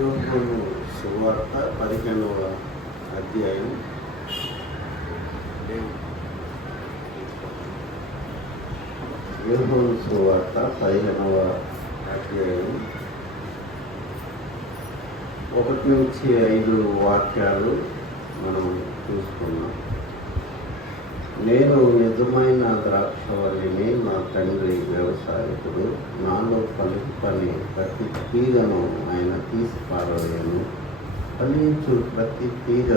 యోహాను సువార్త 15వ అధ్యాయం. యోహాను సువార్త 15వ అధ్యాయం 1-5 వాక్యాలు మనం చూసుకున్నాం. నేను నిజమైన ద్రాక్షవల్లిని, నా తండ్రి వ్యవసాయకుడు. నాలో పని ప్రతి తీగను ఆయన తీసి పారవేయను. ఫలించు ప్రతి తీగ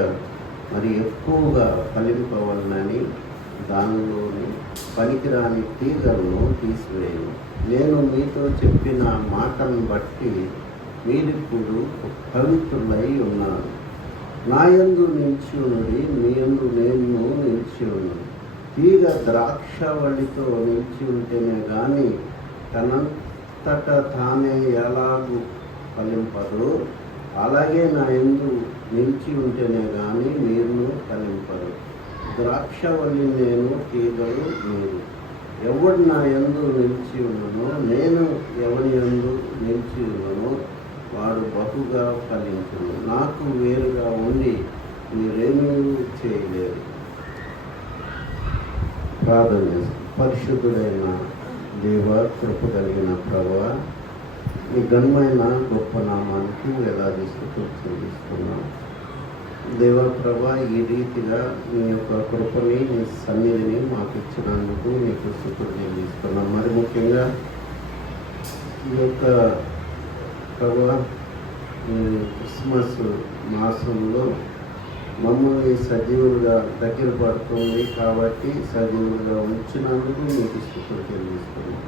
మరి ఎక్కువగా ఫలింపవలనని దానిలోని పనికిరాని తీగలను తీసివేయను. నేను మీతో చెప్పిన మాటను బట్టి మీరిప్పుడు పవిత్రులై ఉన్నారు. నా యందు నిలిచి ఉన్నది, మీ యందు నేను నిలిచి ఉన్నాను. తీగ ద్రాక్షవల్లితో నిలిచి ఉంటేనే కానీ తనంతట తానే ఎలాగూ ఫలింపదు, అలాగే నా యందు నిలిచి ఉంటేనే కానీ మీరు ఫలింపరు. ద్రాక్షవల్లి నేను, తీగలు మీరు. ఎవడు నా యందు నిలిచి ఉన్ననో, నేను ఎవరి యందు నిలిచి ఉన్ననో వాడు బహుగా ఫలించును. నాకు వేరుగా ఉండి మీరేమీ చేయలేరు. ప్రార్థన చేస్తాం. పరిశుద్ధుడైన దేవ, కృప కలిగిన ప్రభువా, మీ ఘనమైన గొప్ప నామానికి వేలాది స్తుతులు చెల్లిస్తున్నాం. దేవ ప్రభా, ఈ రీతిగా మీ యొక్క కృపని, మీ సన్నిధిని మాకు ఇచ్చినందుకు మీకు స్తుతులు చెల్లిస్తున్నాం. మరి ముఖ్యంగా ఈ యొక్క ప్రభువా, ఈ క్రిస్మస్ మాసంలో మమ్మల్ని సజీవులుగా దగ్గర పడుతుంది కాబట్టి సజీవులుగా ఉంచినందుకు మీకు స్తుతులు చెల్లిస్తున్నాం.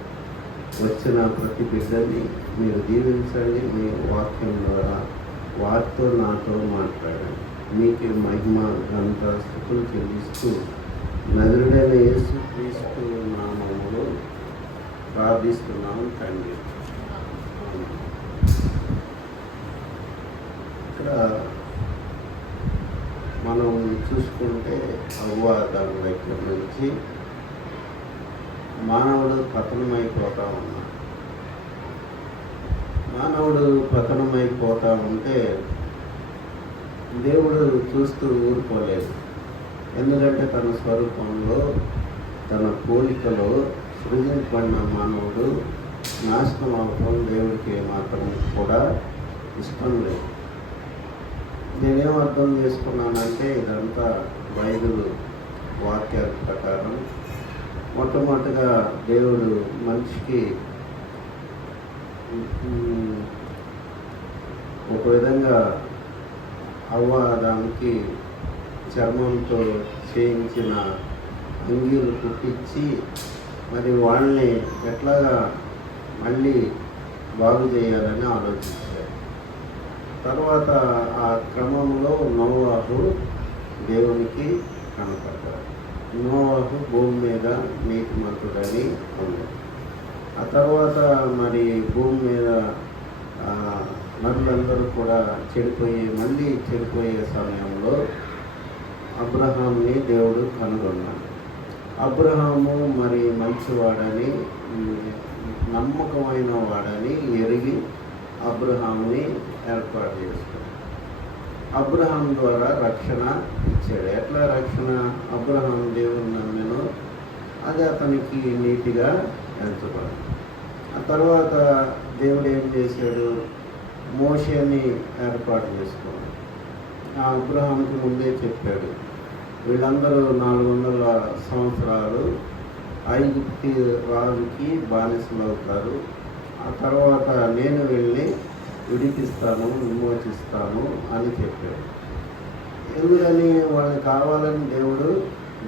వచ్చిన ప్రతి బిడ్డని మీరు దీవించండి. మీ వాక్యం ద్వారా వారితో నాతో మాట్లాడండి. మీకు మహిమ ఘనత స్తుతులు చెల్లిస్తూ నజరుడైన యేసుక్రీస్తు నామములో ప్రార్థిస్తున్నాము తండ్రి. ఇక్కడ మనం చూసుకుంటే అవ్వాదం దగ్గర నుంచి మానవుడు పతనమైపోతూ ఉన్నాడు. మానవుడు పతనమైపోతూ ఉంటే దేవుడు చూస్తూ ఊరుకోలేదు. ఎందుకంటే తన స్వరూపంలో, తన పోలికలో సృజించబడిన మానవుడు నాశనం అవ్వడం దేవుడికి మాత్రం కూడా ఇష్టం లేదు. నేనేం అర్థం చేసుకున్నానంటే, ఇదంతా బైబిల్ వాక్యాల ప్రకారం మొట్టమొదటిగా దేవుడు మనిషికి ఒక విధంగా అవ్వాదానికి చర్మంతో చేయించిన అంగీలు కుట్టించి మరి వాళ్ళని ఎట్లాగా మళ్ళీ బాగు చేయాలని ఆలోచించారు. తర్వాత ఆ క్రమంలో నోవాహు దేవునికి కనపడ్డాడు. నోవాహు భూమి మీద నీతిమంతుడని అన్నాడు. ఆ తర్వాత మరి భూమి మీద నరులందరూ కూడా మళ్ళీ చెడిపోయే సమయంలో అబ్రహాంని దేవుడు కనుగొన్నాడు. అబ్రహాము మరి మంచివాడని, నమ్మకమైన వాడని ఎరిగి అబ్రహాంని ఏర్పాటు చేసుకున్నాడు. అబ్రహాం ద్వారా రక్షణ ఇచ్చాడు. ఎట్లా రక్షణ? అబ్రహాం దేవుని నమ్మెను, అది అతనికి నీతిగా ఎంచబడింది. ఆ తర్వాత దేవుడు ఏం చేశాడు? మోషేని ఏర్పాటు చేసుకున్నాడు. ఆ అబ్రహాంకి ముందే చెప్పాడు, వీళ్ళందరూ 400 సంవత్సరాలు ఐగుప్తి రాజుకి బానిసలు అవుతారు. ఆ తర్వాత నేను వెళ్ళి విడిపిస్తాను, విమోచిస్తాను అని చెప్పాడు. ఎందుకని? వాళ్ళని కావాలని దేవుడు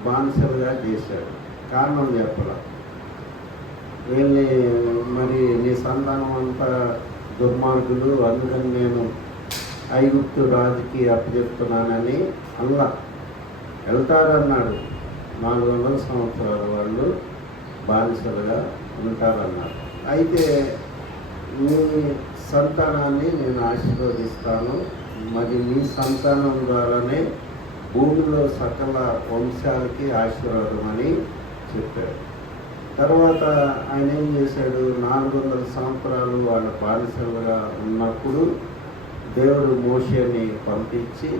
బానిసలుగా చేశాడు. కారణం చెప్పాల. వీళ్ళని మరి నీ సంతానం అంతా దుర్మార్గులు, అందుకని నేను ఐగుప్తు రాజుకి అప్పచెప్తున్నానని అల్లా వెళ్తారన్నాడు. 400 సంవత్సరాలు వాళ్ళు బానిసలుగా ఉంటారన్నారు. అయితే మీ సంతానాన్ని నేను ఆశీర్వదిస్తాను, మరి మీ సంతానం ద్వారానే భూమిలో సకల వంశాలకి ఆశీర్వాదం అని చెప్పాడు. తర్వాత ఆయన ఏం చేశాడు? 400 సంవత్సరాలు వాళ్ళ బానిసలుగా ఉన్నప్పుడు దేవుడు మోషేని పంపించి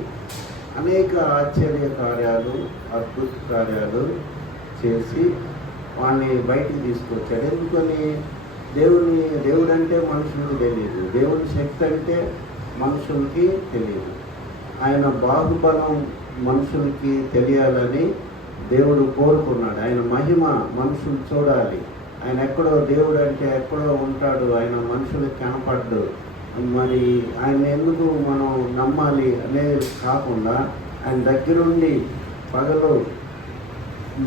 అనేక ఆశ్చర్య కార్యాలు, అద్భుత కార్యాలు చేసి వాడిని బయటికి తీసుకొచ్చాడు. ఎందుకని? దేవుడు అంటే మనుషులకు తెలియదు, దేవుని శక్తి అంటే మనుషులకి తెలియదు. ఆయన బాహుబలం మనుషులకి తెలియాలని దేవుడు కోరుకున్నాడు. ఆయన మహిమ మనుషులు చూడాలి. ఆయన ఎక్కడో దేవుడు అంటే ఎక్కడో ఉంటాడు, ఆయన మనుషులకు కనపడ్డు. మరి ఆయన ఎందుకు మనం నమ్మాలి అనేది కాకుండా ఆయన దగ్గరుండి పగలు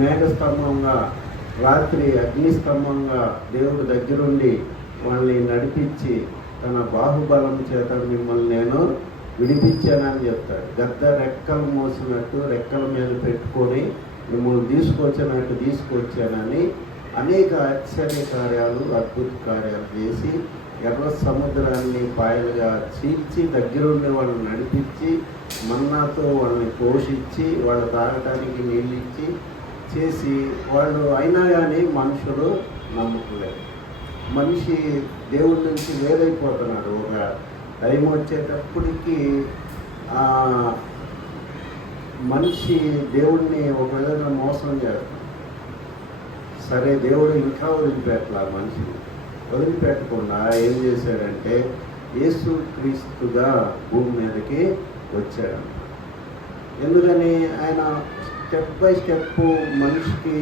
మేఘస్తంభంగా, రాత్రి అగ్నిస్తంభంగా దేవుడు దగ్గరుండి వాళ్ళని నడిపించి తన బాహుబలం చేత మిమ్మల్ని నేను విడిపించానని చెప్తాడు. గద్ద రెక్కలు మోసినట్టు రెక్కల మీద పెట్టుకొని మిమ్మల్ని తీసుకొచ్చానని అనేక ఆశ్చర్య కార్యాలు, అద్భుత కార్యాలు చేసి ఎర్ర సముద్రాన్ని పాయలుగా చీల్చి దగ్గరుండి వాళ్ళని నడిపించి మన్నాతో వాళ్ళని పోషించి వాళ్ళు తాగటానికి నీళ్ళు ఇచ్చి చేసి వాళ్ళు అయినా కానీ మనుషులు నమ్ముకోలేదు. మనిషి దేవుడి నుంచి వేరైపోతున్నాడు. ఒక టైం వచ్చేటప్పటికి మనిషి దేవుడిని ఒక విధంగా మోసం చేస్తాడు. సరే, దేవుడు ఇంకా వదిలిపెట్టలా. మనిషిని వదిలిపెట్టకుండా ఏం చేశాడంటే యేసు క్రీస్తుగా భూమి మీదకి వచ్చాడు. ఎందుకని? ఆయన స్టెప్ బై స్టెప్ మనిషికి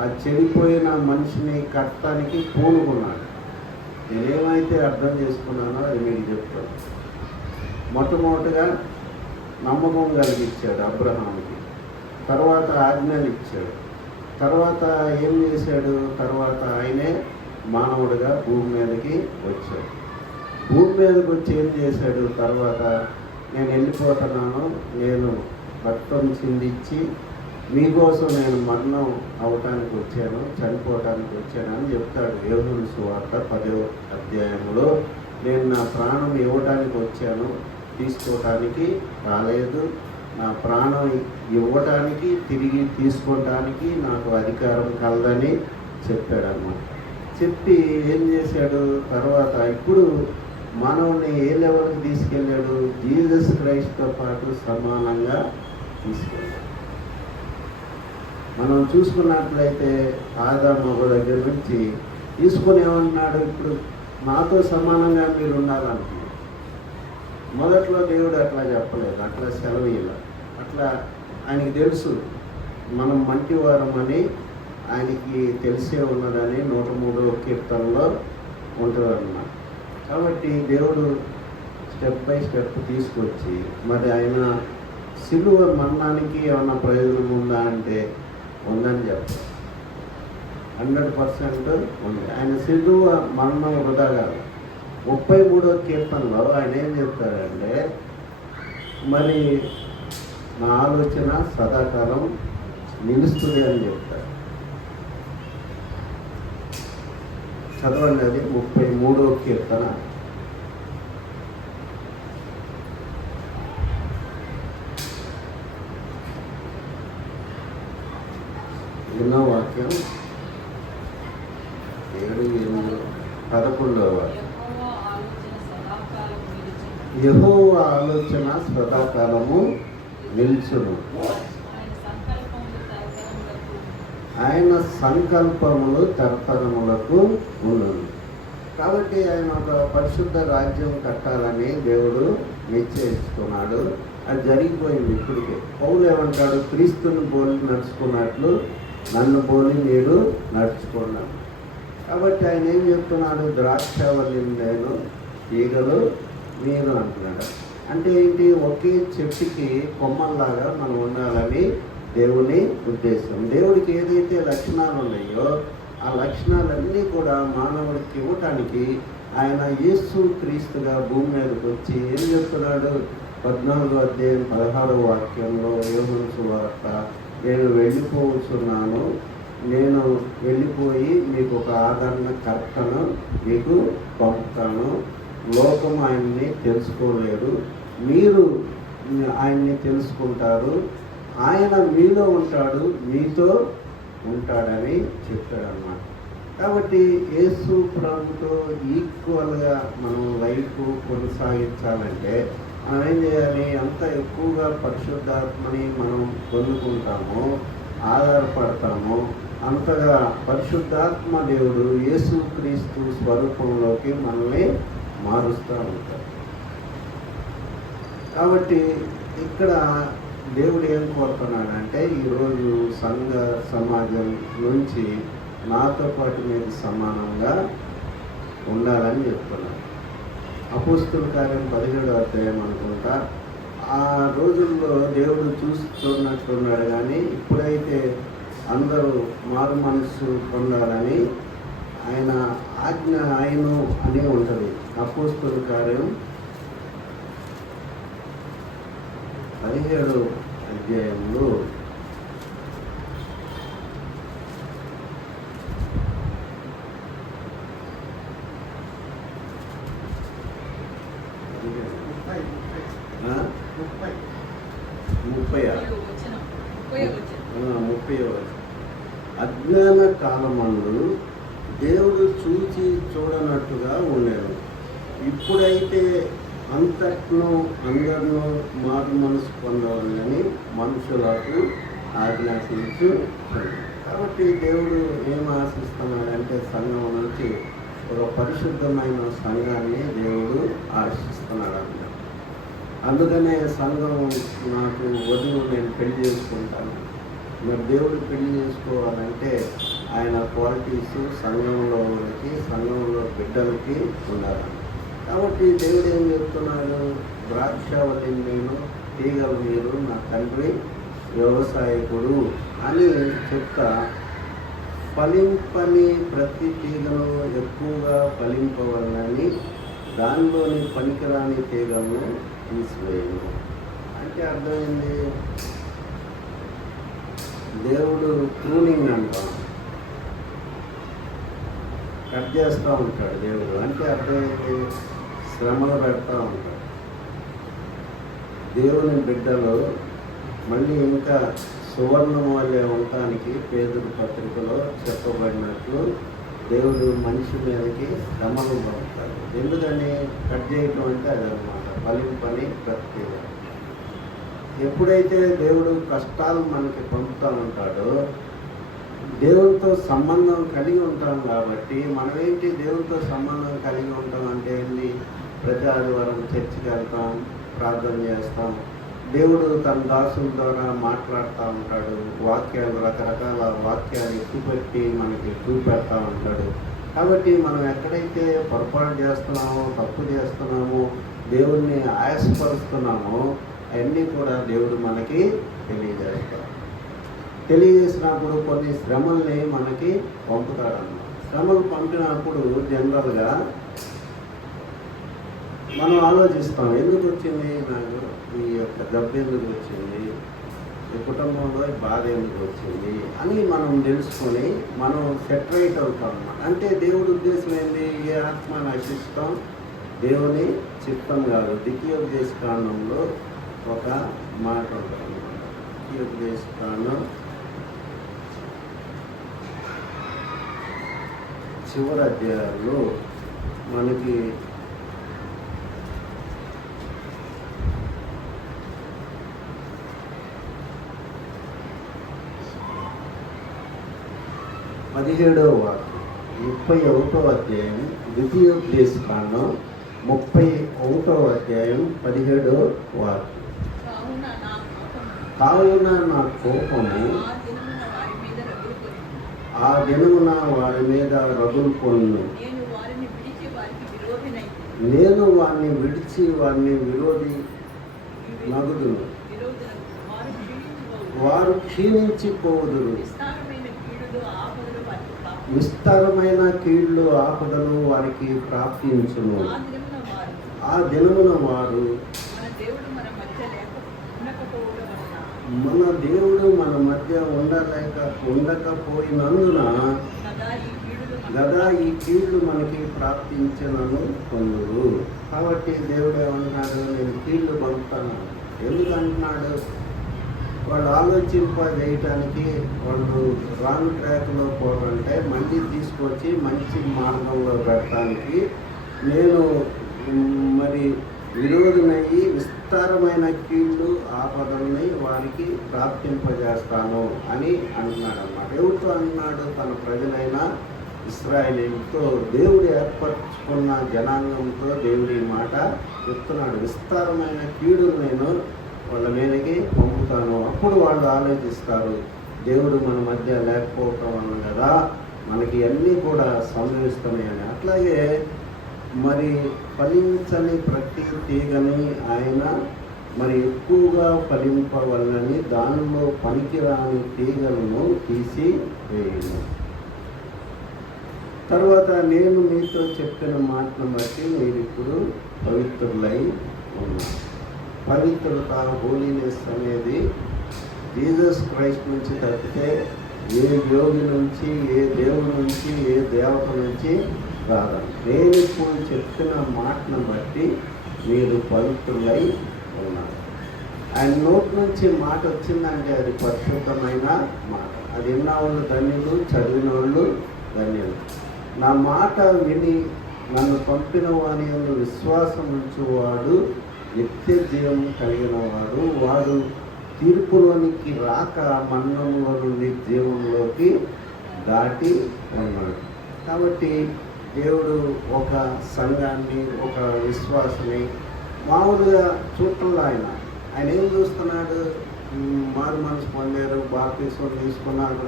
ఆ చెడిపోయిన మనిషిని కట్టడానికి పూనుకున్నాడు. నేనేమైతే అర్థం చేసుకున్నానో అది మీకు చెప్తాను. మొట్టమొదటిగా నమ్మకం కలిగించాడు అబ్రహాముకి, తర్వాత ఆజ్ఞలు ఇచ్చాడు, తర్వాత ఏం చేశాడు? తర్వాత ఆయనే మానవుడిగా భూమి మీదకి వచ్చాడు. భూమి మీదకి వచ్చి ఏం చేశాడు? తర్వాత నేను వెళ్ళిపోతున్నాను, నేను రక్తం చిందించి మీకోసం నేను మరణం అవటానికి వచ్చాను, చనిపోవటానికి వచ్చాను అని చెప్తాడు. యోహాను సువార్త 10వ అధ్యాయంలో నేను నా ప్రాణం ఇవ్వటానికి వచ్చాను, తీసుకోవటానికి రాలేదు. నా ప్రాణం ఇవ్వటానికి, తిరిగి తీసుకోవటానికి నాకు అధికారం కలదని చెప్పాడన్నమాట. చెప్పి ఏం చేశాడు? తర్వాత ఇప్పుడు మానవుని ఏ లెవెల్కి తీసుకెళ్ళాడు? జీసస్ క్రైస్ట్తో పాటు సమానంగా తీసుకెళ్ళాడు. మనం చూసుకున్నట్లయితే ఆదాము దగ్గర నుంచి తీసుకొని ఏమన్నాడు? ఇప్పుడు నాతో సమానంగా మీరు ఉండాలనుకున్నాడు. మొదట్లో దేవుడు అట్లా చెప్పలేదు, అట్లా సెలవు ఇలా, అట్లా ఆయనకి తెలుసు మనం మంటివారం అని ఆయనకి తెలిసే ఉన్నదని 103వ కీర్తనలో ఉంటుందన్నమాట. కాబట్టి దేవుడు స్టెప్ బై స్టెప్ తీసుకొచ్చి మరి ఆయన సిలువ మరణానికి ఏమన్నా ప్రయోజనం ఉందా అంటే ఉందని చెప్తారు. 100% ఉంది. ఆయన సిలువ మరణం వృధా కాదు. 33వ కీర్తనలో ఆయన ఏం చెప్తాడంటే మరి నా ఆలోచన సదాకాలం నిలుస్తుంది అని చెప్తాడు. చదవండి, అది 33వ కీర్తన. ఎన్నో వాక్యం? 11వ వాక్యం. యెహోవా ఆలోచన సదాకాలము నిల్చును, ఆయన సంకల్పములు తరతరములకు ఉన్నది. కాబట్టి ఆయన ఒక పరిశుద్ధ రాజ్యం కట్టాలని దేవుడు నిశ్చయించుకున్నాడు. అది జరిగిపోయింది ఇప్పటికే. పౌలు ఏమంటాడు? క్రీస్తుని పోలి నడుచుకున్నట్లు నన్ను పోలి మీరు నడుచుకున్నాను. కాబట్టి ఆయన ఏం చెప్తున్నాడు? ద్రాక్షావల్లి నేను, ఈగలు మీరు అంటున్నాడు. అంటే ఏంటి? ఒకే చెట్టుకి కొమ్మల్లాగా మనం ఉండాలని దేవుని ఉద్దేశం. దేవుడికి ఏదైతే లక్షణాలు ఉన్నాయో ఆ లక్షణాలన్నీ కూడా మానవుడికి ఇవ్వటానికి ఆయన యేసు క్రీస్తుగా భూమి మీదకి వచ్చి ఏం చెప్తున్నాడు? 14వ అధ్యాయం 16వ వాక్యంలో యోహాను సువార్త, నేను వెళ్ళిపోతున్నాను, నేను వెళ్ళిపోయి మీకు ఒక ఆదరణకర్తను మీకు పంపుతాను. లోకం ఆయన్ని తెలుసుకోలేరు, మీరు ఆయన్ని తెలుసుకుంటారు. ఆయన మీలో ఉంటాడు, మీతో ఉంటాడని చెప్పాడన్నమాట. కాబట్టి యేసు ప్రభుతో ఈక్వల్గా మనం లైఫ్ కొనసాగించాలంటే మనం ఏం చేయాలి? ఎంత ఎక్కువగా పరిశుద్ధాత్మని మనం పొందుకుంటామో, ఆధారపడతామో, అంతగా పరిశుద్ధాత్మ దేవుడు యేసుక్రీస్తు స్వరూపంలోకి మనల్ని మారుస్తూ ఉంటాడు. కాబట్టి ఇక్కడ దేవుడు ఏం కోరుతున్నాడంటే, ఈరోజు సంఘ సమాజం నుంచి నాతో పాటు మీరు సమానంగా ఉండాలని చెప్తున్నాడు. అపోస్తుల కార్యం 17వ అధ్యాయం అనుకుంటా. ఆ రోజుల్లో దేవుడు చూస్తున్నట్టున్నాడు, కానీ ఇప్పుడైతే అందరూ మారు మనస్సు పొందాలని ఆయన ఆజ్ఞ ఆయను అని ఉంటుంది. అపోస్తుల కార్యం 17వ అధ్యాయంలో 30వ అజ్ఞాన కాలమందు దేవుడు చూచి చూడనట్టుగా ఉండేది. ఇప్పుడైతే అంతట్లో అందరిలో మారు మనసు పొందాలని మనుషులకు ఆజ్ఞాపించు. కాబట్టి దేవుడు ఏం ఆశిస్తున్నాడంటే, సంఘం నుంచి ఒక పరిశుద్ధమైన సంఘాన్ని దేవుడు ఆశిస్తున్నాడు అన్నమాట. అందుకనే సంఘం నాకు వధువు నేను పెళ్లి చేసుకుంటాను. మరి దేవుడు పెళ్లి చేసుకోవాలంటే ఆయన క్వాలిటీస్ సంఘంలో బిడ్డలకి ఉండాలి. కాబట్టి దేవుడు ఏం చెప్తున్నాడు? ద్రాక్షావళి నేను, తీగలు మీరు, నా తండ్రి వ్యవసాయకుడు అని చెప్తా. ఫలింపని ప్రతి తీగను ఎక్కువగా ఫలింపవాలని దానిలోని పనికిరాని తీగలను తీసివేయను అంటే అర్థమైంది. దేవుడు ప్రూనింగ్ అంటాం, కట్ చేస్తూ ఉంటాడు దేవుడు. అంటే అర్థమైంది, శ్రమలు పెడతా ఉంటాడు. దేవుని బిడ్డలు మళ్ళీ ఇంకా సువర్ణం వల్లే ఉండటానికి పేదల పత్రికలో చెప్పబడినట్లు దేవుడు మనిషి మీదకి శ్రమలు పంపుతాడు. ఎందుకని కట్ చేయటం అంటే అదనమాట, ఫలింపని ప్రత్యేక. ఎప్పుడైతే దేవుడు కష్టాలు మనకి పంపుతూ ఉంటాడో, దేవుడితో సంబంధం కలిగి ఉంటాం కాబట్టి మనమేంటి దేవుడితో సంబంధం కలిగి ఉంటాం అంటే ఏంటి? ప్రతి ఆదివారం చర్చికి వెళ్తాం, ప్రార్థన చేస్తాం, దేవుడు తన దాసుల ద్వారా మాట్లాడుతూ ఉంటాడు, వాక్యాలు రకరకాల వాక్యాలు ఎక్కుపెట్టి మనకి చూపెడతా ఉంటాడు. కాబట్టి మనం ఎక్కడైతే పొరపాటు చేస్తున్నామో, తప్పు చేస్తున్నామో, దేవుడిని ఆయాసపరుస్తున్నామో అవన్నీ కూడా దేవుడు మనకి తెలియజేస్తాడు. తెలియజేసినప్పుడు కొన్ని శ్రమల్ని మనకి పంపుతాడన్నమాట. శ్రమలు పంపినప్పుడు జనరల్గా మనం ఆలోచిస్తాం, ఎందుకు వచ్చింది నాకు ఈ యొక్క దెబ్బ, ఎందుకు వచ్చింది, ఈ కుటుంబంలో బాధ ఎందుకు వచ్చింది అని మనం తెలుసుకొని మనం సెటరైట్ అవుతాం అన్నమాట. అంటే దేవుడి ఉద్దేశం ఏంటి? ఏ ఆత్మ నశిస్తాం, దేవుని చిత్తం కాదు. ద్వితీయోపదేశ కాండంలో ఒక మాట ఉంటుంది అన్నమాట. ద్వితీయోపదేశ కాండం చివరి అధ్యాయంలో మనకి పదిహేడవ వాక్యం, 31వ అధ్యాయం, ద్వితీయోపదేశ కాండం 31వ అధ్యాయం 17వ వాక్యం. కావున నా కోపము ఆ దినమున వారి మీద రగులుకొను, నేను వారిని విడిచి వారిని విరోధి నగుదును, వారు క్షీణించిపోదురు, విస్తారమైన కీళ్ళు ఆపదలు వారికి ప్రాప్తించును. ఆ దినమున వారు మన దేవుడు మన మధ్య ఉండకపోయినందున గదా ఈ కీళ్ళు మనకి ప్రాప్తించనను కొందరు. కాబట్టి దేవుడు ఏమన్నాడు? నేను కీళ్ళు పంపుతాను. ఎందుకు అంటున్నాడు? వాళ్ళు ఆలోచింపజేయటానికి వాళ్ళు రాంగ్ ట్రాక్లో పోవాలంటే మళ్ళీ తీసుకొచ్చి మంచి మార్గంలో పెట్టడానికి నేను మరి విరోధునయ్యి విస్తారమైన కీళ్ళు ఆపదల్ని వారికి ప్రాప్తింపజేస్తాను అని అంటున్నాడన్నమాట. ఎవరితో అన్నాడు? తన ప్రజలైన ఇశ్రాయేలీయులతో, దేవుడు ఏర్పరచుకున్న జనాంగంతో దేవుడి మాట చెప్తున్నాడు. విస్తారమైన కీడును నేను వాళ్ళ మీదకి పంపుతాను. అప్పుడు వాళ్ళు ఆలోచిస్తారు, దేవుడు మన మధ్య లేకపోవటం వల్ల కదా మనకి అన్నీ కూడా సంభవిస్తున్నాయని. అట్లాగే మరి ఫలించని ప్రతి తీగని ఆయన మరి ఎక్కువగా ఫలింపవలనని దానిలో పనికిరాని తీగలను తీసి వేయను. తర్వాత నేను మీతో చెప్పిన మాటను బట్టి మీరు ఇప్పుడు పవిత్రులై ఉన్నారు. పవిత్రత, హోలీనెస్ అనేది జీసస్ క్రైస్ట్ నుంచి తప్పితే ఏ యోగి నుంచి, ఏ దేవుడి నుంచి, ఏ దేవత నుంచి రాదండి. నేను ఇప్పుడు చెప్పిన మాటను బట్టి మీరు పవిత్రులై ఉన్నారు. ఆయన నోటి నుంచి మాట వచ్చిందంటే అది పరిశుద్ధమైన మాట. అది విన్న వాళ్ళు ధన్యులు, చదివిన వాళ్ళు ధన్యులు. నా మాట విని నన్ను పంపిన వాని యందు విశ్వాసం ఉంచువాడు నిత్య జీవం కలిగిన వాడు తీర్పులోనికి రాక మరణంలో నుండి జీవంలోకి దాటి ఉన్నాడు. కాబట్టి దేవుడు ఒక సంఘాన్ని, ఒక విశ్వాసని మామూలుగా చూడటంలో ఆయన ఏం చూస్తున్నాడు? మారు మనసు పొందారు, బాప్తిస్మం తీసుకున్నారు,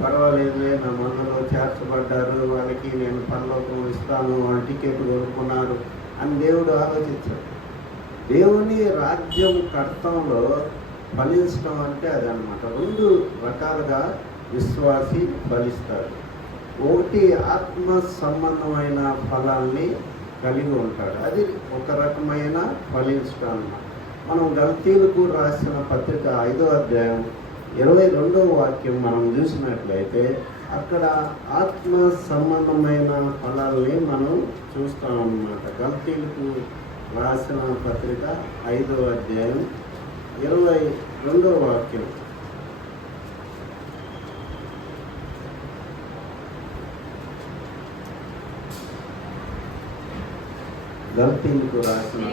పర్వాలేదులే, నా మందలో చేర్చబడ్డారు, వాళ్ళకి నేను పరలోకం ఇస్తాను, వాళ్ళ టికెట్ కొనుక్కున్నారు అని దేవుడు ఆలోచించాడు. దేవుని రాజ్యం కర్తంలో ఫలించడం అంటే అదనమాట. 2 రకాలుగా విశ్వాసి ఫలిస్తాడు. ఒకటి ఆత్మ సంబంధమైన ఫలాన్ని కలిగి ఉంటాడు, అది ఒక రకమైన ఫలించడం అన్నమాట. మనం గల్తీలకు రాసిన పత్రిక 5వ అధ్యాయం 22వ వాక్యం మనం చూసినట్లయితే అక్కడ ఆత్మ సంబంధమైన ఫలాల్ని మనం చూస్తాం అన్నమాట. గల్తీలకు రాసిన పత్రిక 5వ అధ్యాయం 22వ వాక్యం. గల్తీలకు రాసిన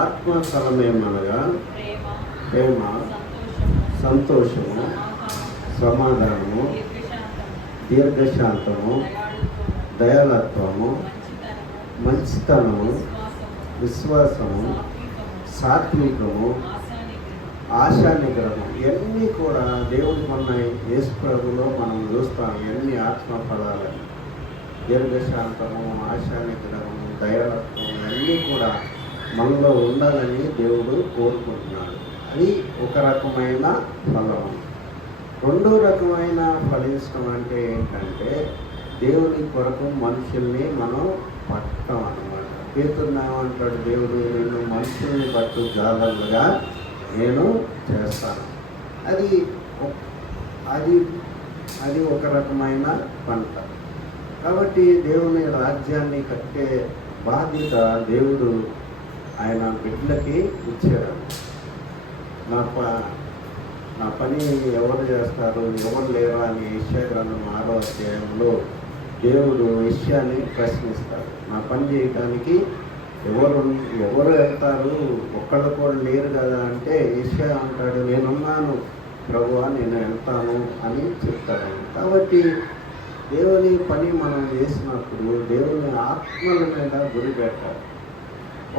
ఆత్మఫలమేమనగా ప్రేమ, సంతోషము, సమాధానము, దీర్ఘశాంతము, దయాళత్వము, మంచితనము, విశ్వాసము, సాత్వికము, ఆశా నిగ్రహం. ఇవన్నీ కూడా దేవుడికి ఉన్నాయి. యేసు ప్రభులో మనం చూస్తాం ఇవన్నీ ఆత్మఫలాలని. దీర్ఘశాంతము, ఆశా నిగ్రహము, దయాళత్వం ఇవన్నీ కూడా మనలో ఉండాలని దేవుడు కోరుకుంటున్నాడు. అది ఒక రకమైన ఫలం. 2వ రకమైన ఫలించడం అంటే ఏంటంటే దేవుని కొరకు మనుషుల్ని మనం పట్టడం అన్నమాట. పేతురు ఏమంటాడు? దేవుడు నేను మనుషుల్ని పట్టు జాలర్లుగా నేను చేస్తాను. అది అది అది ఒక రకమైన పంట. కాబట్టి దేవుని రాజ్యాన్ని కట్టే బాధ్యత దేవుడు ఆయన బిడ్డలకి ఇచ్చాడు. నా పని ఎవరు చేస్తారు, ఎవరు లేరా అని యెషయా గ్రంథం 6వ అధ్యాయంలో దేవుడు యెషయాని ప్రశ్నిస్తాడు. నా పని చేయటానికి ఎవరు వెళ్తారు, ఒక్కళ్ళు కూడా లేరు కదా అంటే యెషయా అంటాడు, నేనున్నాను ప్రభువా, నేను వెళ్తాను అని చెప్తాడు. కాబట్టి దేవుని పని మనం చేసినప్పుడు దేవుని ఆత్మల మీద గురి పెట్టాలి.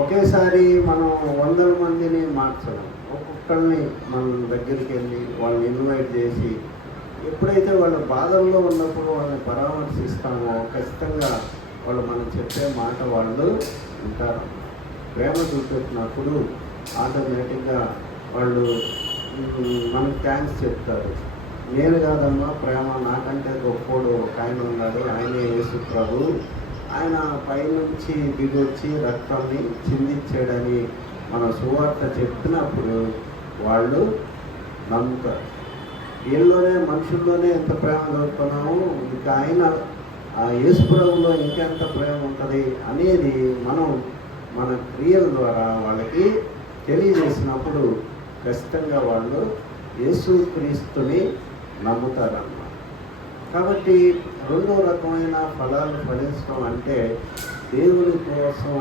ఒకేసారి మనం 100 మందిని మార్చడం, ఒక్కొక్కరిని మన దగ్గరికి వెళ్ళి వాళ్ళని ఇన్వైట్ చేసి ఎప్పుడైతే వాళ్ళ బాధల్లో ఉన్నప్పుడు వాళ్ళని పరామర్శిస్తామో ఖచ్చితంగా వాళ్ళు మనం చెప్పే మాట వాళ్ళు వింటారు. ప్రేమ చూపెట్టినప్పుడు ఆటోమేటిక్గా వాళ్ళు మనకు థ్యాంక్స్ చెప్తారు. నేను కాదమ్మా ప్రేమ, నాకంటే గొప్పోడు ఒక ఆయన ఉన్నాడు, ఆయనే యేసు ప్రభు, ఆయన పైనుంచి దిగొచ్చి రక్తాన్ని చిందించాడని మన సువార్త చెప్పినప్పుడు వాళ్ళు నమ్ముతారు. వీళ్ళలోనే మనుషుల్లోనే ఎంత ప్రేమ దొరుకుతున్నాము, ఇంకా ఆయన ఆ యేసు ప్రభువులో ఇంకెంత ప్రేమ ఉంటుంది అనేది మనం మన క్రియల ద్వారా వాళ్ళకి తెలియజేసినప్పుడు ఖచ్చితంగా వాళ్ళు యేసుక్రీస్తుని నమ్ముతారన్నమాట. కాబట్టి రెండో రకమైన ఫలాలు ఫలించడం అంటే దేవుని కోసం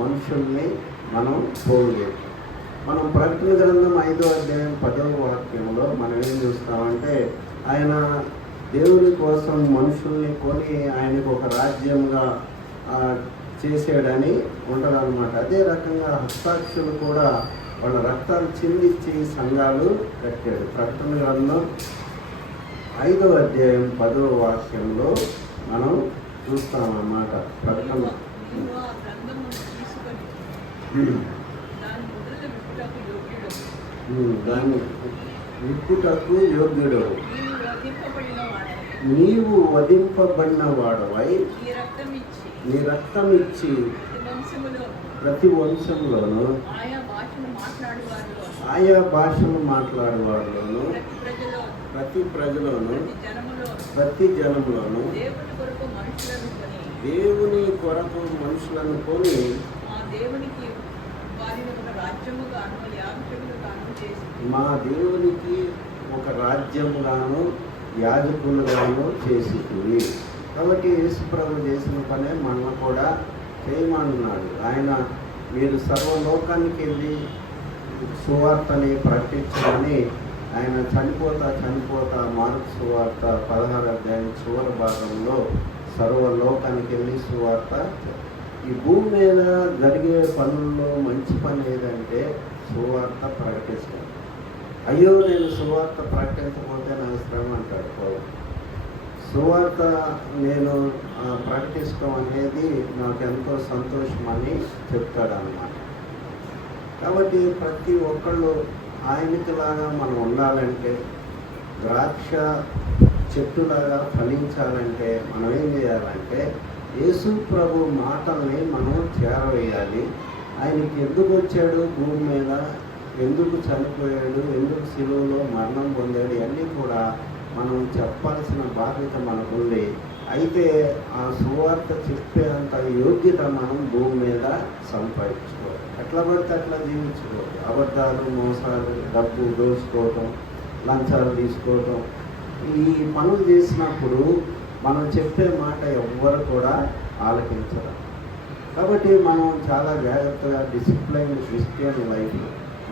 మనుషుల్ని మనం పోగేయడం. మనం ప్రకటన గ్రంథం 5వ అధ్యాయం 10వ వాక్యంలో మనం ఏం చూస్తామంటే ఆయన దేవుని కోసం మనుషుల్ని కొని ఆయనకు ఒక రాజ్యంగా చేసాడని ఉంటుందన్నమాట. అదే రకంగా హస్తాక్షులు కూడా వాళ్ళ రక్తాలు చిందించి సంఘాలు కట్టాడు. ప్రకటన గ్రంథం 5వ అధ్యాయం 10వ వాక్యంలో మనం చూస్తామన్నమాట. ప్రకటన దాన్ని విప్పుటకు యోగ్యుడు, నీవు వధింపబడిన వాడవై నీ రక్తం ఇచ్చి ప్రతి వంశంలోను ఆయా భాషలు మాట్లాడేవారిలోను ప్రతి ప్రజలోను ప్రతి జనంలోను దేవుని కొరకు మనుషులను కొని మా దేవునికి ఒక రాజ్యముగాను యాజకులుగాను చేసింది. కాబట్టి యేసుప్రభు చేసిన పనే మనం కూడా చేయమన్నాడు. ఆయన మీరు సర్వలోకానికి వెళ్ళి సువార్తని ప్రకటించమని ఆయన చనిపోతా మార్కు సువార్త 16వ అధ్యాయం చివరి భాగంలో సర్వలోకానికి వెళ్ళి సువార్త. ఈ భూమి మీద జరిగే పనుల్లో మంచి పని ఏదంటే సువార్త ప్రకటించడం. అయ్యో నేను సువార్త ప్రకటించకపోతే నా శ్రమ అంటాడు పౌలు. సువార్త నేను ప్రకటించడం అనేది నాకు ఎంతో సంతోషమని చెప్తాడు అన్నమాట. కాబట్టి ప్రతి ఒక్కళ్ళు ఆయనకిలాగా మనం ఉండాలంటే, ద్రాక్ష చెట్టులాగా ఫలించాలంటే మనం ఏం చేయాలంటే యేసు ప్రభు మాటల్ని మనం చేరవేయాలి. ఆయనకి ఎందుకు వచ్చాడు భూమి మీద, ఎందుకు చనిపోయాడు, ఎందుకు శిలువలో మరణం పొందాడు, ఇవన్నీ కూడా మనం చెప్పాల్సిన బాధ్యత మనకుంది. అయితే ఆ సువార్త చెప్పేంత యోగ్యత మనం భూమి మీద సంపాదించుకోవాలి. ఎట్లా పడితే అట్లా జీవించుకోవాలి. అబద్ధాలు, మోసాలు, డబ్బు దోచుకోవటం, లంచాలు తీసుకోవటం, ఈ పనులు చేసినప్పుడు మనం చెప్పే మాట ఎవ్వరు కూడా ఆలకించరు. కాబట్టి మనం చాలా జాగ్రత్తగా డిసిప్లైన్ క్రిస్టియన్ లైఫ్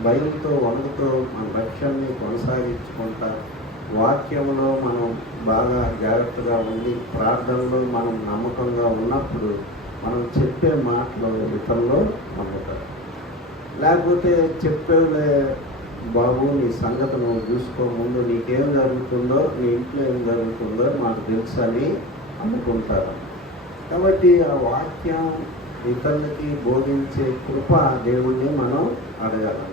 భయంతో వణుకుతో మన రక్షణని కొనసాగించుకుంటా, వాక్యంలో మనం బాగా జాగ్రత్తగా ఉండి ప్రార్థనలో మనం నమ్మకంగా ఉన్నప్పుడు మనం చెప్పే మాటలు ఇతరులు నమ్ముతారు. లేకపోతే చెప్పేలే బాబు నీ సంగతి నువ్వు చూసుకో, ముందు నీకేం జరుగుతుందో నీ ఇంట్లో ఏం జరుగుతుందో మాకు తెలుసని అనుకుంటారు. కాబట్టి ఆ వాక్యం ఇతరులకి బోధించే కృప దేవుడిని మనం అడగాలి.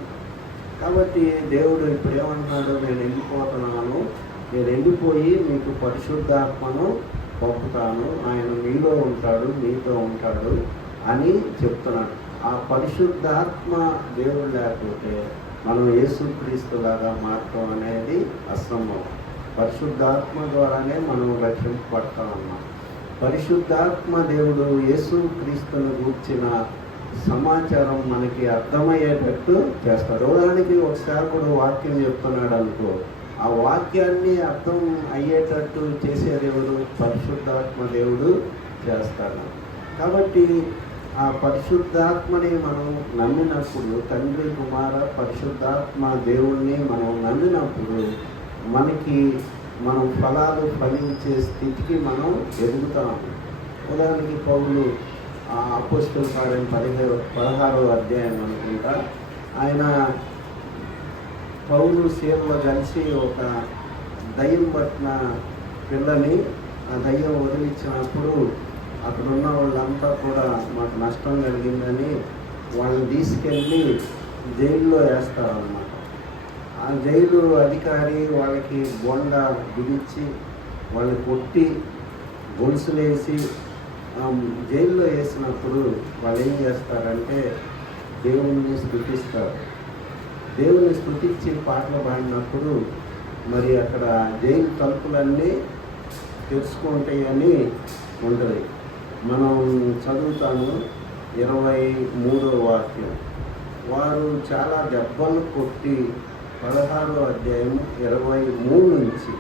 కాబట్టి దేవుడు ఇప్పుడు ఏమంటున్నాడు, నేను వెళ్ళిపోతున్నాను, నేను వెళ్ళిపోయి మీకు పరిశుద్ధాత్మను పంపుతాను, ఆయన మీలో ఉంటాడు, మీతో ఉంటాడు అని చెప్తున్నాడు. ఆ పరిశుద్ధాత్మ దేవుడు లేకపోతే మనం యేసుక్రీస్తులాగా మారటం అనేది అసంభవం. పరిశుద్ధాత్మ ద్వారానే మనం రక్షింపబడతామన్నాం. పరిశుద్ధాత్మ దేవుడు యేసుక్రీస్తును గూర్చిన సమాచారం మనకి అర్థమయ్యేటట్టు చేస్తాడు. ఉదాహరణకి ఒక సేవకుడు వాక్యం చెప్తున్నాడు అనుకో, ఆ వాక్యాన్ని అర్థం అయ్యేటట్టు చేసేది ఎవరు? పరిశుద్ధాత్మ దేవుడు చేస్తాడు. కాబట్టి ఆ పరిశుద్ధాత్మని మనం నమ్మినప్పుడు, తండ్రి కుమార పరిశుద్ధాత్మ దేవుణ్ణి మనం నమ్మినప్పుడు మనం ఫలాలు ఫలించే స్థితికి మనం ఎదుగుతాము. ఉదాహరణకి పౌలు అపోస్తల కార్యం 16వ అధ్యాయం అనుకుంటా, ఆయన పౌలు సేవలో కలిసి ఒక దయ్యం పట్టిన పిల్లని ఆ దయ్యం వదిలించినప్పుడు అక్కడ ఉన్న వాళ్ళంతా కూడా మాకు నష్టం కలిగిందని వాళ్ళని తీసుకెళ్ళి జైల్లో వేస్తారన్నమాట. ఆ జైలు అధికారి వాళ్ళకి బొండ బిగించి వాళ్ళని కొట్టి గొలుసులేసి జైల్లో వేసినప్పుడు వాళ్ళు ఏం చేస్తారంటే దేవుణ్ణి స్తుతిస్తారు. దేవుని స్తుతించి పాటలు పాడినప్పుడు మరి అక్కడ జైలు తలుపులన్నీ తెరుచుకుంటాయని ఉంటుంది. మనం చదువుతాము 23వ వాక్యం. వారు చాలా దెబ్బలు కొట్టి 16వ అధ్యాయం 23 నుంచి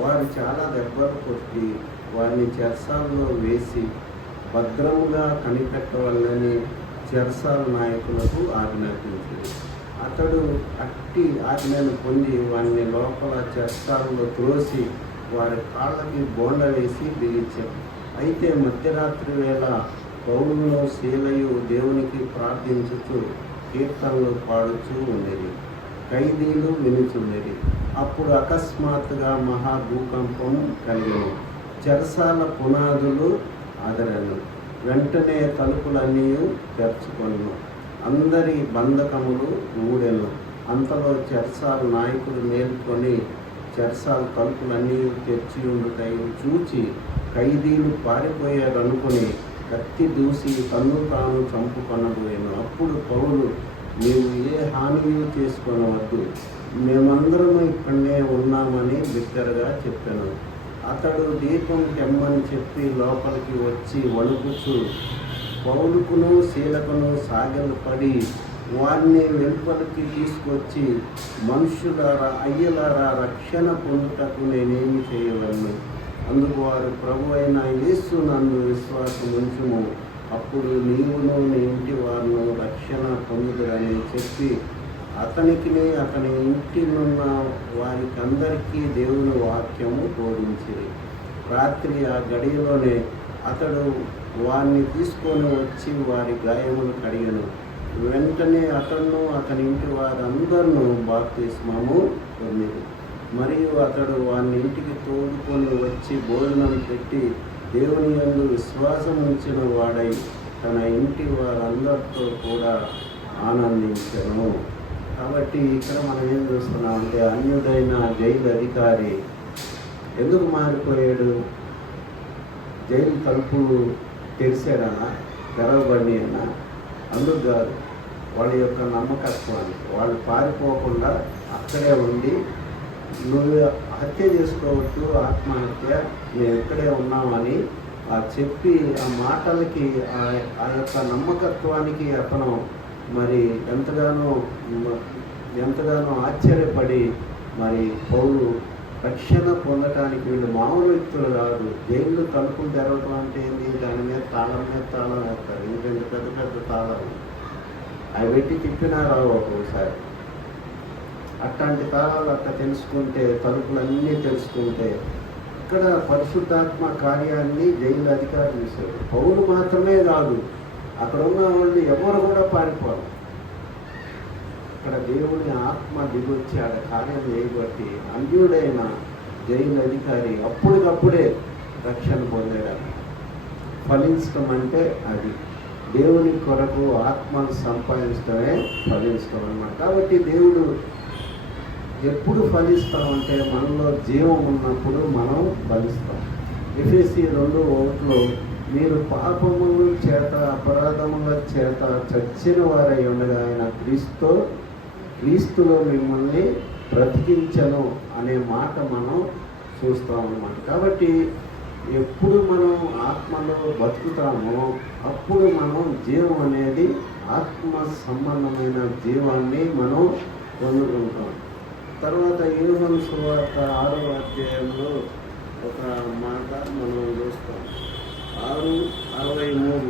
వారు చాలా దెబ్బలు కొట్టి వారిని చెరసాలలో వేసి భద్రముగా కనిపెట్టవాలని చెరసాల నాయకులకు ఆజ్ఞాపించింది. అతడు అట్టి ఆజ్ఞను పొంది వారిని లోపల చెరసాలలో త్రోసి వారి కాళ్ళకి బోండ వేసి బిగించారు. అయితే మధ్యరాత్రి వేళ పౌలును శీలయు దేవునికి ప్రార్థించుచు కీర్తనలు పాడుచూ ఉండేది. ఖైదీలు వినుచుండేది. అప్పుడు అకస్మాత్తుగా మహాభూకంపం కలిగను. చెరసాల పునాదులు అదరను. వెంటనే తలుపులన్నీ తెరుచుకొను. అందరి బంధకములు ఊడెను. అంతలో చెరసాల నాయకుడు మేల్కొని చెరసాల తలుపులన్నీ తెరిచి ఉండుటై చూచి ఖైదీలు పారిపోయారనుకుని కత్తి దూసి తన్ను తాను చంపుకొనబోయాను. అప్పుడు పౌలు, నీవు ఏ హానియూ చేసుకొనవద్దు, మేమందరము ఇక్కడనే ఉన్నామని బిగ్గరగా చెప్పాను. అతడు దీపం తెమ్మని చెప్పి లోపలికి వచ్చి వణుకుచు పౌలుకును శీలకును సాగలు పడి వారిని వెలుపలికి తీసుకొచ్చి, మనుష్యులారా, అయ్యలారా, రక్షణ పొందుటకు నేనేమి చేయవలను? అందుకు వారు, ప్రభు అయిన యేసు నందు విశ్వాసం ఉంచుము, అప్పుడు నీవును నీ ఇంటి వారును రక్షణ పొందుదురని చెప్పి అతనికిని అతని ఇంటినున్న వారికి అందరికీ దేవుని వాక్యము బోధించింది. రాత్రి ఆ గడియలోనే అతడు వారిని తీసుకొని వచ్చి వారి గాయములు కడిగను. వెంటనే అతను అతని ఇంటి వారందరూ బాప్తిస్మము పొందిరి. మరియు అతడు వారిని ఇంటికి తోడుకొని వచ్చి భోజనం పెట్టి దేవుని యందు విశ్వాసం ఉంచిన వాడై తన ఇంటి వారందరితో కూడా ఆనందించను. కాబట్టి ఇక్కడ మనం ఏం చూస్తున్నామంటే, అన్యుడైన జైలు అధికారి ఎందుకు మారిపోయాడు? జైలు తలుపులు తెరిచాడనా, తెరవబడి అన్నా? అందుకు కాదు, వాళ్ళ యొక్క నమ్మకత్వానికి. వాళ్ళు పారిపోకుండా అక్కడే ఉండి, నువ్వు హత్య చేసుకోవచ్చు, ఆత్మహత్య, మేము ఇక్కడే ఉన్నామని చెప్పి ఆ మాటలకి, ఆ యొక్క నమ్మకత్వానికి అతను మరి ఎంతగానో ఆశ్చర్యపడి, మరి పౌలు రక్షణ పొందటానికి వీళ్ళు మామూలు వ్యక్తులు కాదు. జైలు తలుపులు తెరవటం అంటే ఏంది? దాని మీద తాళం వేస్తారు. ఎందుకంటే పెద్ద పెద్ద తాళాలు అవి పెట్టి తిప్పినారు ఒక్కొక్కసారి. అట్లాంటి తాళాలు అట్లా తెలుసుకుంటే, తలుపులన్నీ తెలుసుకుంటే, ఇక్కడ పరిశుద్ధాత్మ కార్యాన్ని జైలు అధికారి చూశాడు. పౌలు మాత్రమే కాదు, అక్కడ ఉన్న వాళ్ళు ఎవరు కూడా పారిపోరు. ఇక్కడ దేవుని ఆత్మ దిగొచ్చి ఆడ కార్యం చేయబట్టి అన్యుడైన జైలు అధికారి అప్పటికప్పుడే రక్షణ పొందాడు. ఫలించడం అంటే అది దేవుని కొరకు ఆత్మను సంపాదించడమే ఫలించడం అన్నమాట. కాబట్టి దేవుడు ఎప్పుడు ఫలిస్తామంటే మనలో జీవం ఉన్నప్పుడు మనం ఫలిస్తాం. ఎఫెసీ 2:1 మీరు పాపముల చేత అపరాధముల చేత చచ్చిన వారై ఉండగా ఆయన క్రీస్తులో మిమ్మల్ని బ్రతికించను అనే మాట మనం చూస్తాం అన్నమాట. కాబట్టి ఎప్పుడు మనం ఆత్మలో బతుకుతామో అప్పుడు మనం జీవం అనేది, ఆత్మ సంబంధమైన జీవాన్ని మనం పొందుకుంటాం. తర్వాత యోహాను సువార్త 6వ అధ్యాయంలో ఒక మాట మనం చూస్తాం. 6:63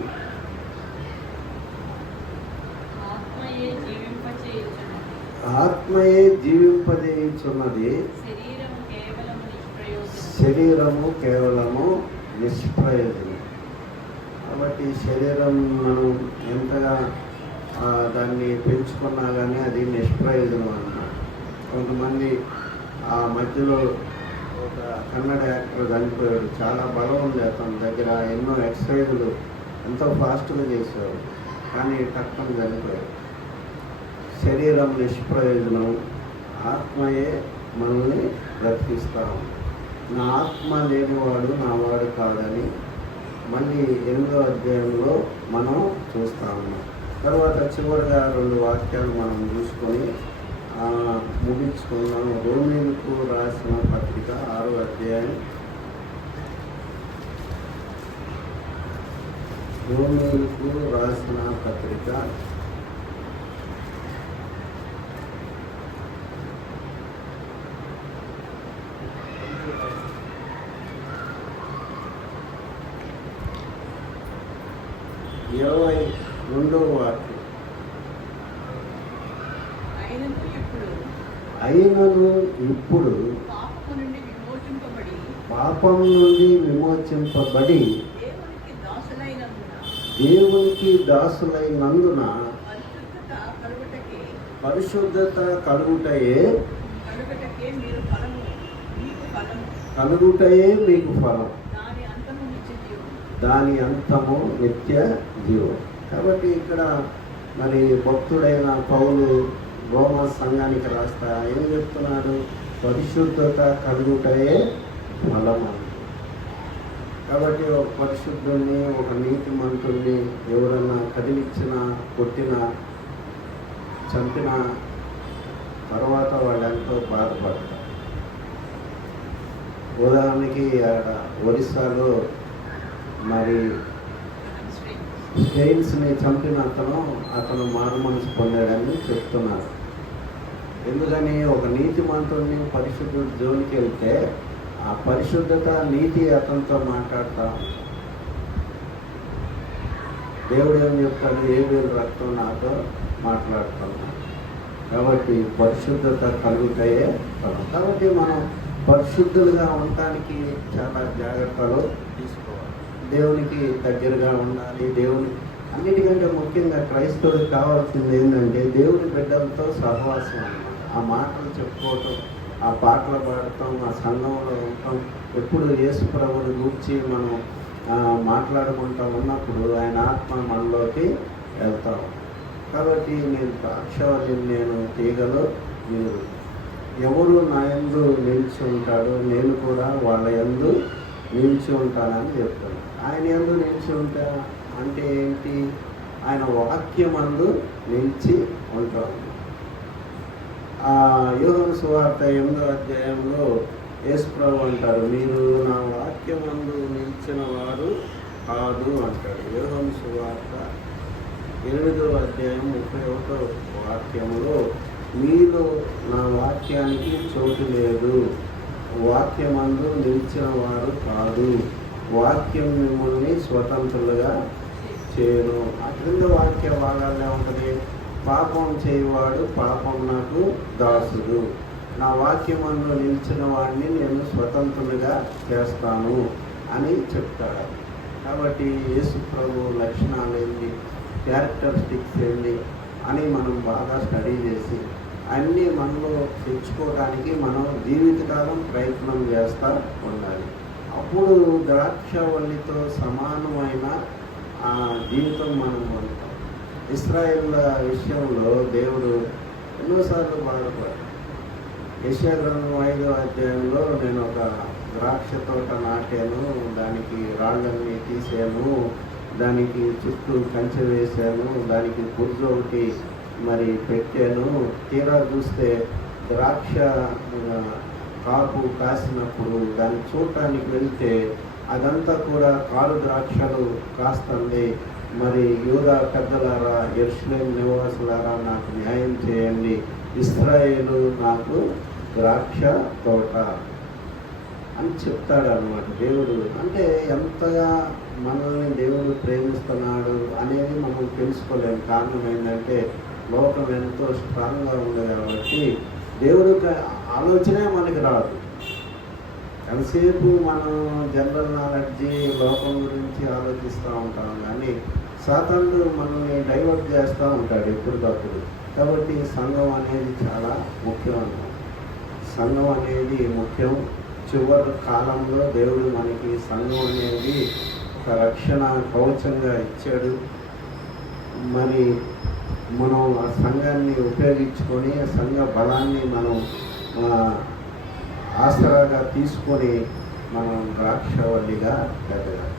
ఆత్మయే జీవింపజేయుచున్నది, శరీరము కేవలము నిష్ప్రయోజనం. కాబట్టి శరీరం మనం ఎంతగా దాన్ని పెంచుకున్నా కానీ అది నిష్ప్రయోజనం అన్నమాట. కొంతమంది ఆ మధ్యలో ఒక కన్నడ యాక్టర్ చనిపోయాడు. చాలా బలం ఉంది అతని దగ్గర, ఎన్నో ఎక్సర్సైజులు ఎంతో ఫాస్ట్గా చేసేవాడు, కానీ టక్కన చనిపోయాడు. శరీరం నిష్ప్రయోజనం, ఆత్మయే మనల్ని బ్రతికిస్తాము. నా ఆత్మ లేనివాడు నా వాడు కాదని మళ్ళీ 8వ అధ్యాయంలో మనం చూస్తాము. తర్వాత చివరిగా 2 వాక్యాలు మనం చూసుకొని ముగించుకున్నాం. రోమీయులకు రాసిన పత్రిక 6వ అధ్యాయం, రోమీయులకు రాసిన పత్రిక 22వ వాక్యం. అయినను ఇప్పుడు పాపం నుండి విమోచింపబడి దేవునికి దాసులైనందున పరిశుద్ధత కలుగుటయే మీకు ఫలం, దాని అంతము నిత్య జీవం. కాబట్టి ఇక్కడ మరి భక్తుడైన పౌలు రోమా సంఘానికి రాస్తా ఏం చెప్తున్నాడు? పరిశుద్ధత కలుగుటయే ఫలం. కాబట్టి ఒక పరిశుద్ధుల్ని, ఒక నీతిమంతుల్ని ఎవరన్నా కదిలించినా, కొట్టినా, చంపిన తర్వాత వాళ్ళు ఎంతో బాధపడతారు. ఉదాహరణకి ఒరిస్సాలో మరి స్టెయిన్స్ని చంపిన అతను మారు మనసు పొందాడని చెప్తున్నారు. ఎందుకని? ఒక నీతిమంతుడిని పరిశుద్ధుడి జోలికి వెళ్తే ఆ పరిశుద్ధత, నీతి అతనితో మాట్లాడతాం. దేవుడు ఏం చెప్తాడు? ఏబేలు రక్తం నాతో మాట్లాడుతున్నాం. కాబట్టి పరిశుద్ధత కలుగుతాయే ఫలం. కాబట్టి మనం పరిశుద్ధులుగా ఉండటానికి చాలా జాగ్రత్తలు తీసుకోవాలి. దేవునికి దగ్గరగా ఉండాలి. దేవుని అన్నిటికంటే ముఖ్యంగా క్రైస్తవుడికి కావాల్సింది ఏంటంటే దేవుని బిడ్డలతో సహవాసం అన్నమాట. ఆ మాటలు చెప్పుకోవటం, ఆ పాటలు పాడటం, ఆ సంఘంలో ఉండటం, ఎప్పుడు యేసు ప్రభువుని గూర్చి మనం మాట్లాడుకుంటూ ఉన్నప్పుడు ఆయన ఆత్మ మనలోకి వెళ్తాం. కాబట్టి నేను ద్రాక్షవల్లిని, నేను తీగలో మీరు, ఎవరు నా యందు నిలిచి ఉంటాడో నేను కూడా వాళ్ళ యందు నిలిచి ఉంటానని చెప్తాను. ఆయన యందు నిలిచి ఉంటా అంటే ఏంటి? ఆయన వాక్యమందు నిలిచి ఉంటాడు. యోహాను సువార్త 8వ అధ్యాయంలో యేసు ప్రభువు అంటారు, మీరు నా వాక్యమందు నిలిచిన వారు కాదు అంటాడు. యోహాను సువార్త 8వ అధ్యాయం 31వ వాక్యంలో, మీలో నా వాక్యానికి చోటు లేదు, వాక్యమందు నిలిచిన వారు కాదు, వాక్యం మిమ్మల్ని స్వతంత్రులుగా చేయను. ఆ క్రింద వాక్య భాగాల్లో ఉంటుంది, పాపం చేయవాడు పాపం నాకు దాసుడు, నా వాక్యమందు నిలిచిన వాడిని నేను స్వతంత్రులుగా చేస్తాను అని చెప్తాడు. కాబట్టి యేసు ప్రభు లక్షణాలు ఏంటి, క్యారెక్టరిస్టిక్స్ ఏంటి అని మనం బాగా స్టడీ చేసి అన్నీ మనలో తెచ్చుకోవడానికి మనం జీవితకాలం ప్రయత్నం చేస్తూ ఉండాలి. అప్పుడు ద్రాక్షవల్లితో సమానమైన జీవితం మనం పొందుతాం. ఇశ్రాయేళ్ల విషయంలో దేవుడు ఎన్నోసార్లు బాధపడ్డాడు. యెషయా గ్రంథం 5వ అధ్యాయంలో, నేను ఒక ద్రాక్ష తోట నాటాను, దానికి రాళ్ళన్నీ తీసాను, దానికి చుట్టూ కంచె వేశాను, దానికి బుర్జు ఒకటి మరి పెట్టాను, తీరా చూస్తే ద్రాక్ష కాపు కాసినప్పుడు దాన్ని చూడటానికి వెళ్తే అదంతా కూడా కారు ద్రాక్షలు కాస్తుంది. మరి యూదా పెద్దలారా, యెరూషలేము నివాసులారా, నాకు న్యాయం చేయండి, ఇశ్రాయేలు నాకు ద్రాక్ష తోట అని చెప్తాడు అన్నమాట దేవుడు. అంటే ఎంతగా మనల్ని దేవుడు ప్రేమిస్తున్నాడు అనేది మనం తెలుసుకోలేము. కారణం ఏంటంటే లోకం ఎంతో స్ట్రాంగ్గా ఉంది కాబట్టి దేవుడికి ఆలోచనే మనకి రాదు. ఎంతసేపు మనం జనరల్ నాలెడ్జి, లోకం గురించి ఆలోచిస్తూ ఉంటాం, కానీ సాతానుడు మనల్ని డైవర్ట్ చేస్తూ ఉంటాడు ఎప్పటికప్పుడు. కాబట్టి సంఘం అనేది చాలా ముఖ్యం అన్నమాట. సంఘం అనేది ముఖ్యం. చివరి కాలంలో దేవుడు మనకి సంఘం అనేది ఒక రక్షణ కవచంగా ఇచ్చాడు. మరి మనం ఆ సంఘాన్ని ఉపయోగించుకొని ఆ సంఘ బలాన్ని మనం ఆసరాగా తీసుకొని మనం ద్రాక్షవల్లిగా ఎదగాలి.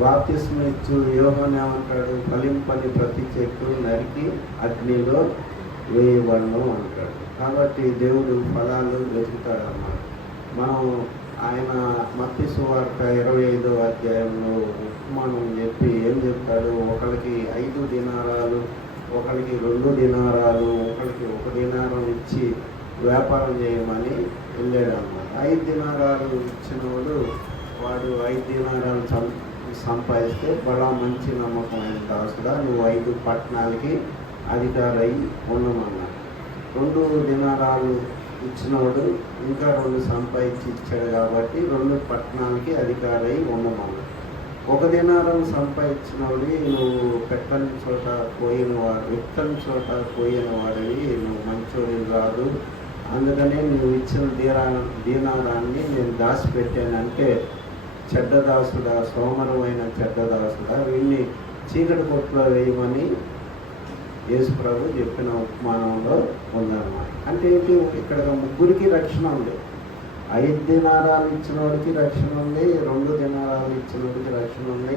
బాప్తిస్మ ఇచ్చు యోహాను ఏమంటాడు? ఫలింపని ప్రతి చెట్టు నరికి అగ్నిలో వేయబడను అంటాడు. కాబట్టి దేవుడు ఫలాలు వెతుకుతాడు అన్నమాట. మనం ఆయన మత్తయి సువార్త 25వ అధ్యాయంలో ఉపమానం చెప్పి ఏం చెప్తాడు? ఒకరికి 5 దినారాలు, ఒకరికి 2 దినారాలు, ఒకరికి 1 దినారం ఇచ్చి వ్యాపారం చేయమని వెళ్ళాడు అన్నమాట. 5 దినారాలు ఇచ్చినవాడు వాడు 5 దినారాలు సంపాదిస్తే బడా మంచి నమ్మకమైన దాసుడా, నువ్వు 5 పట్టణాలకి అధికారై ఉండమన్నా. 2 దినారాలు ఇచ్చినవాడు ఇంకా 2 సంపాదించి ఇచ్చాడు కాబట్టి 2 పట్టణాలకి అధికారై ఉండమన్నా. 1 దినారం సంపాదించినవాడి నువ్వు పెట్టని చోట విత్తని చోట పోయిన వాడివి, నువ్వు మంచోడి కాదు, అందుకనే నువ్వు ఇచ్చిన దీనారాన్ని నేను దాచిపెట్టానంటే చెడ్డదాసుడా, సోమరమైన చెడ్డదాసుడా, వీడిని చీకటి కొట్లో వేయమని యేసు ప్రభు చెప్పిన ఉపమానంలో ఉందన్నమాట. అంటే ఏంటి, ఇక్కడ 3కి రక్షణ ఉంది. 5 దినారాలు ఇచ్చిన వాడికి రక్షణ ఉంది, 2 దినారాలు ఇచ్చిన వాడికి రక్షణ ఉంది,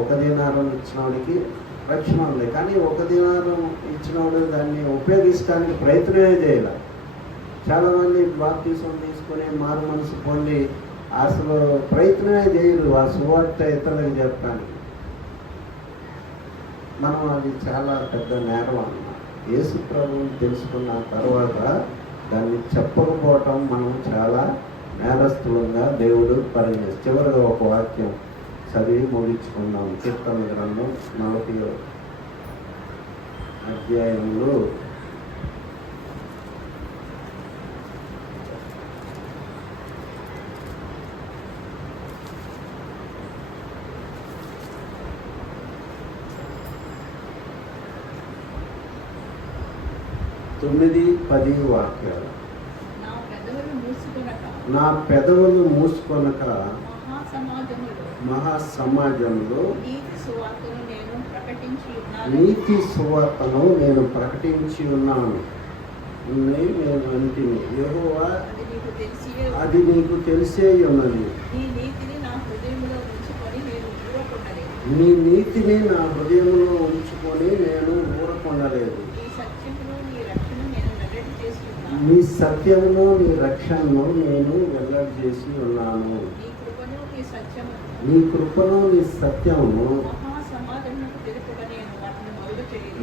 1 దినారం ఇచ్చిన వాడికి రక్షణ ఉంది. కానీ 1 దినారం ఇచ్చిన వాడు దాన్ని ఉపయోగించడానికి ప్రయత్నమే చేయాలి. చాలామంది బాప్తిసం తీసుకొని మారు మనసు పొంది అసలు ప్రయత్నమే చేయరు ఆ సువార్త ఇతరులకు చెప్పడానికి. మనం అది చాలా పెద్ద నేరం అన్నమాట. యేసు ప్రభువుని తెలుసుకున్న తర్వాత దాన్ని చెప్పకపోవటం మనం చాలా నేరస్తులంగా దేవుడు పరిగణిస్తాడు. చివరిగా ఒక వాక్యం చదివి ముగించుకుందాం. కీర్తన గ్రంథం 40వ అధ్యాయంలో 9-10 వాక్యాలు. నా పెదవులు మూసుకొనక మహాసమాజంలో నీతి సువార్తను నేను ప్రకటించి ఉన్నాను. నేను అంటిని యెహోవా, అది నీకు తెలిసే ఉన్నది. నీ నీతిని నా హృదయంలో ఉంచుకొని నేను ఊరకొనలేదు. నీ సత్యమును నీ రక్షణను నేను వెల్లడి చేసి ఉన్నాను. నీ కృపను నీ సత్యమును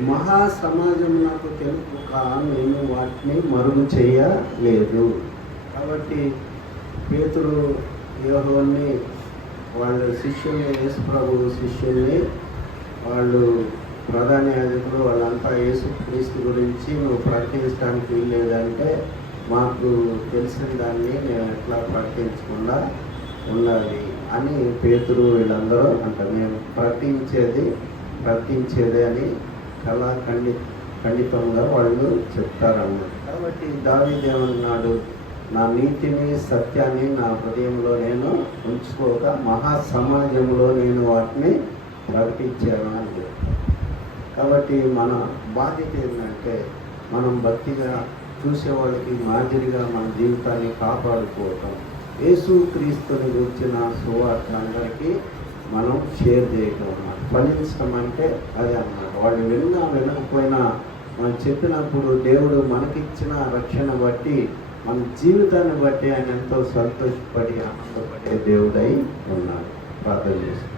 మహాసమాజమునకు తెలుపుక నేను వాటిని మరుగు చేయలేదు. కాబట్టి పేతురు యోహాన్ని వాళ్ళ శిష్యుల్ని, యేసు ప్రభు శిష్యుల్ని, వాళ్ళు ప్రధాన యాజకులు వాళ్ళంతా యేసు క్రీస్తు గురించి నువ్వు ప్రకటించడానికి వీల్లేదంటే మాకు తెలిసిన దాన్ని నేను ఎట్లా ప్రకటించకుండా ఉండాలి అని పేతురు వీళ్ళందరూ అంటారు. నేను ప్రకటించేదే అని చాలా ఖండితంగా వాళ్ళు చెప్తారన్నమాట. కాబట్టి దావీదు ఏమన్నాడు, నా నీతిని సత్యాన్ని నా హృదయంలో నేను ఉంచుకోక మహాసమాజంలో నేను వాటిని ప్రకటించాను అని. కాబట్టి మన బాధ్యత ఏంటంటే మనం భక్తిగా చూసేవాళ్ళకి మాదిరిగా మన జీవితాన్ని కాపాడుకోవటం, యేసు క్రీస్తుని గురించిన సువార్త అందరికీ మనం షేర్ చేయటం అన్నమాట. ఫలించడం అంటే అదే అన్నమాట. వాళ్ళు వినకపోయినా మనం చెప్పినప్పుడు దేవుడు మనకిచ్చిన రక్షణ బట్టి మన జీవితాన్ని బట్టి ఆయన ఎంతో సంతోషపడి ఆనందపడే దేవుడై ఉన్నాడు. ప్రార్థన చేస్తాం.